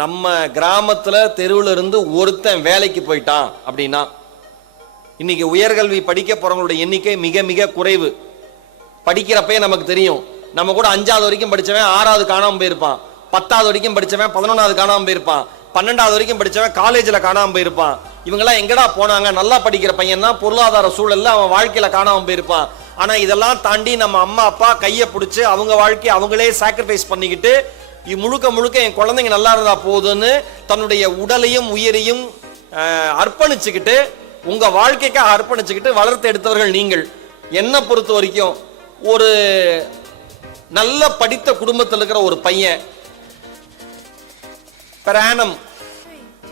நம்ம கிராமத்துல தெருவுல இருந்து ஒருத்தன் வேலைக்கு போயிட்டான் அப்படின்னா இன்னைக்கு உயர்கல்வி படிக்க போறவங்களுடைய எண்ணிக்கை மிக மிக குறைவு. படிக்கிறப்பே நமக்கு தெரியும், நம்ம கூட 5வது வரைக்கும் படிச்சவன் 6வது காணாம போயிருப்பான், 10வது வரைக்கும் படிச்சவன் 11வது காணாம போயிருப்பான், 12வது வரைக்கும் படிச்சவன் காலேஜ்ல காணாம போயிருப்பான். இவங்கெல்லாம் எங்கடா போனாங்க? நல்லா படிக்கிற பையன் தான், பொருளாதார சூழல்ல அவன் வாழ்க்கையில காணாம போயிருப்பான். ஆனா இதெல்லாம் தாண்டி நம்ம அம்மா அப்பா கையை பிடிச்சு அவங்க வாழ்க்கையை அவங்களே சாக்ரிஃபைஸ் பண்ணிக்கிட்டு முழுக்க முழுக்க என் குழந்தைங்க நல்லா இருந்தா போதுன்னு தன்னுடைய உடலையும் உயிரையும் அர்ப்பணிச்சுக்கிட்டு உங்க வாழ்க்கைக்காக அர்ப்பணிச்சுக்கிட்டு வளர்த்து எடுத்தவர்கள் நீங்கள். என்ன பொறுத்த வரைக்கும் ஒரு நல்ல படித்த குடும்பத்தில் இருக்கிற ஒரு பையன் பெரானம்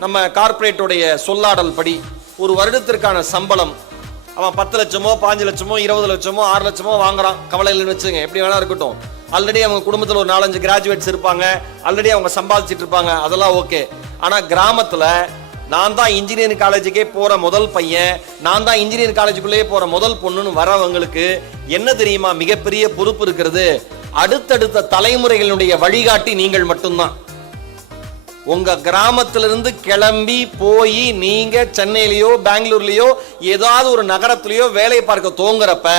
நம்ம கார்பரேட்டுடைய சொல்லாடல் படி ஒரு வருடத்திற்கான சம்பளம் அவன் 10 லட்சமோ 5 லட்சமோ 20 லட்சமோ 6 லட்சமோ வாங்குறான். கவலை இல்லைன்னு வச்சுங்க, எப்படி வேணா இருக்கட்டும். ஆல்ரெடி அவங்க குடும்பத்தில் ஒரு 4-5 கிராஜுவேட்ஸ் இருப்பாங்க, ஆல்ரெடி அவங்க சம்பாதிச்சிட்டு இருப்பாங்க, அதெல்லாம் ஓகே. ஆனா கிராமத்துல நான் தான் இன்ஜினியரிங் காலேஜுக்கே போற முதல் பையன், நான் தான் இன்ஜினியரிங் காலேஜுக்குள்ளேயே போற முதல் பொண்ணுன்னு வரவங்களுக்கு என்ன தெரியுமா மிகப்பெரிய பொறுப்பு இருக்கிறது? அடுத்தடுத்த தலைமுறைகளுடைய வழிகாட்டி நீங்கள் மட்டும்தான். உங்க கிராமத்திலிருந்து கிளம்பி போய் நீங்க சென்னையிலயோ பெங்களூர்லயோ ஏதாவது ஒரு நகரத்திலயோ வேலை பார்க்க தோங்குறப்ப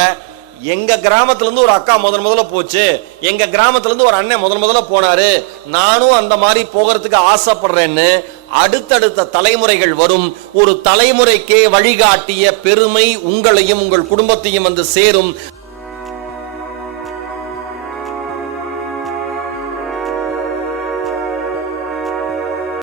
எங்க கிராமத்துல இருந்து ஒரு அக்கா முதல்ல போச்சு, எங்க கிராமத்துல இருந்து ஒரு அண்ணன் முதல்ல போனாரு, நானும் அந்த மாதிரி போகிறதுக்கு ஆசைப்படுறேன்னு அடுத்தடுத்த தலைமுறைகள் வரும். ஒரு தலைமுறைக்கே வழிகாட்டிய பெருமை உங்களையும் உங்கள் குடும்பத்தையும் வந்து சேரும்.